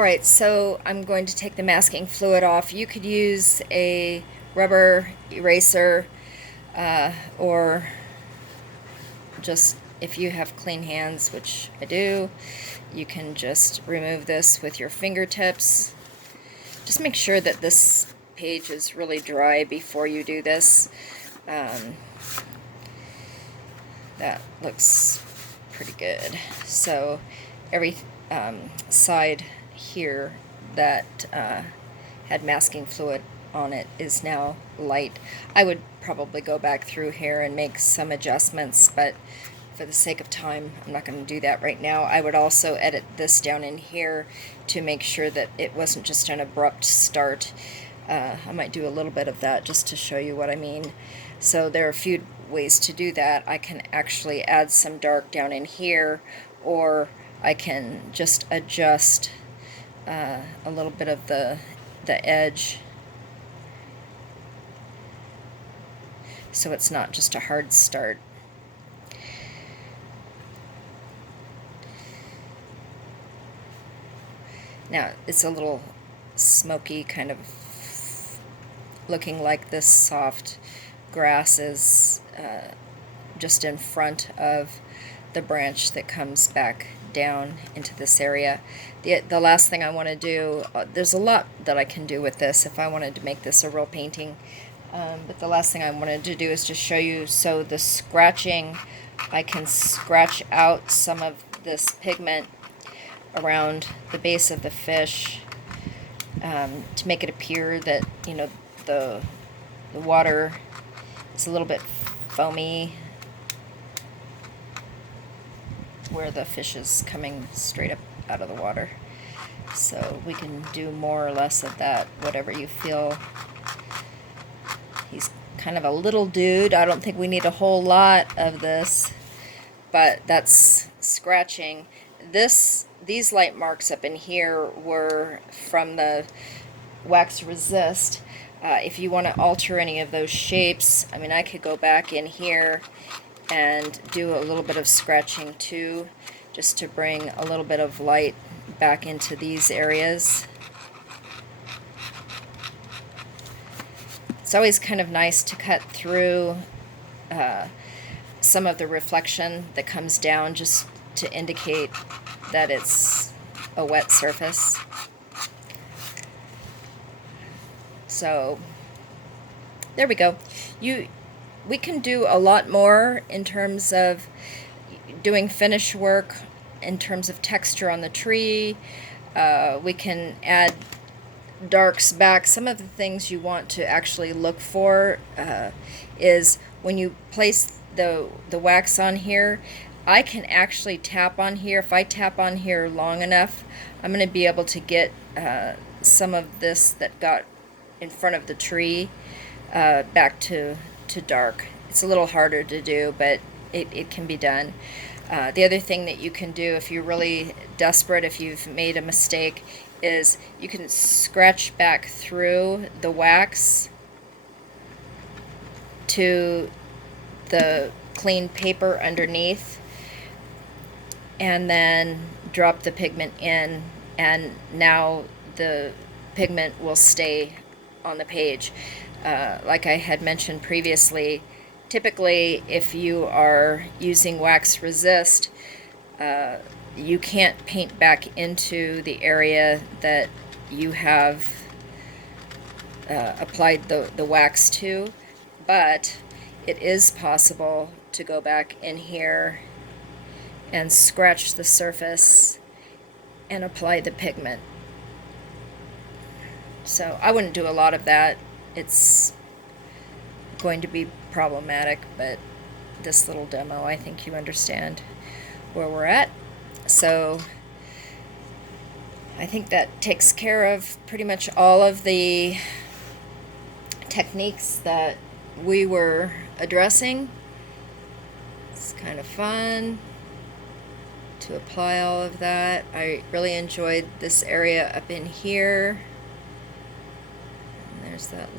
Alright, so I'm going to take the masking fluid off. You could use a rubber eraser or just, if you have clean hands, which I do, you can just remove this with your fingertips. Just make sure that this page is really dry before you do this. That looks pretty good. So every side here that had masking fluid on it is now light. I would probably go back through here and make some adjustments, but for the sake of time, I'm not going to do that right now. I would also edit this down in here to make sure that it wasn't just an abrupt start. I might do a little bit of that just to show you what I mean. So there are a few ways to do that. I can actually add some dark down in here, or I can just adjust a little bit of the edge so it's not just a hard start. Now it's a little smoky, kind of looking like this soft grass is just in front of the branch that comes back down into this area. The last thing I want to do, there's a lot that I can do with this if I wanted to make this a real painting, but the last thing I wanted to do is just show you, so the scratching, I can scratch out some of this pigment around the base of the fish to make it appear that, you know, the water is a little bit foamy where the fish is coming straight up out of the water. So we can do more or less of that, whatever you feel. He's kind of a little dude. I don't think we need a whole lot of this, but that's scratching. These light marks up in here were from the wax resist. If you want to alter any of those shapes, I mean, I could go back in here and do a little bit of scratching too, just to bring a little bit of light back into these areas. It's always kind of nice to cut through some of the reflection that comes down, just to indicate that it's a wet surface. So there we go. We can do a lot more in terms of doing finish work, in terms of texture on the tree. We can add darks back. Some of the things you want to actually look for is when you place the wax on here, I can actually tap on here. If I tap on here long enough, I'm going to be able to get some of this that got in front of the tree back to dark. It's a little harder to do, but it can be done. The other thing that you can do if you're really desperate, if you've made a mistake, is you can scratch back through the wax to the clean paper underneath, and then drop the pigment in, and now the pigment will stay on the page. Like I had mentioned previously, typically if you are using wax resist, you can't paint back into the area that you have applied the wax to, but it is possible to go back in here and scratch the surface and apply the pigment. So I wouldn't do a lot of that. It's going to be problematic, but this little demo, I think you understand where we're at. So I think that takes care of pretty much all of the techniques that we were addressing. It's kind of fun to apply all of that. I really enjoyed this area up in here. And there's that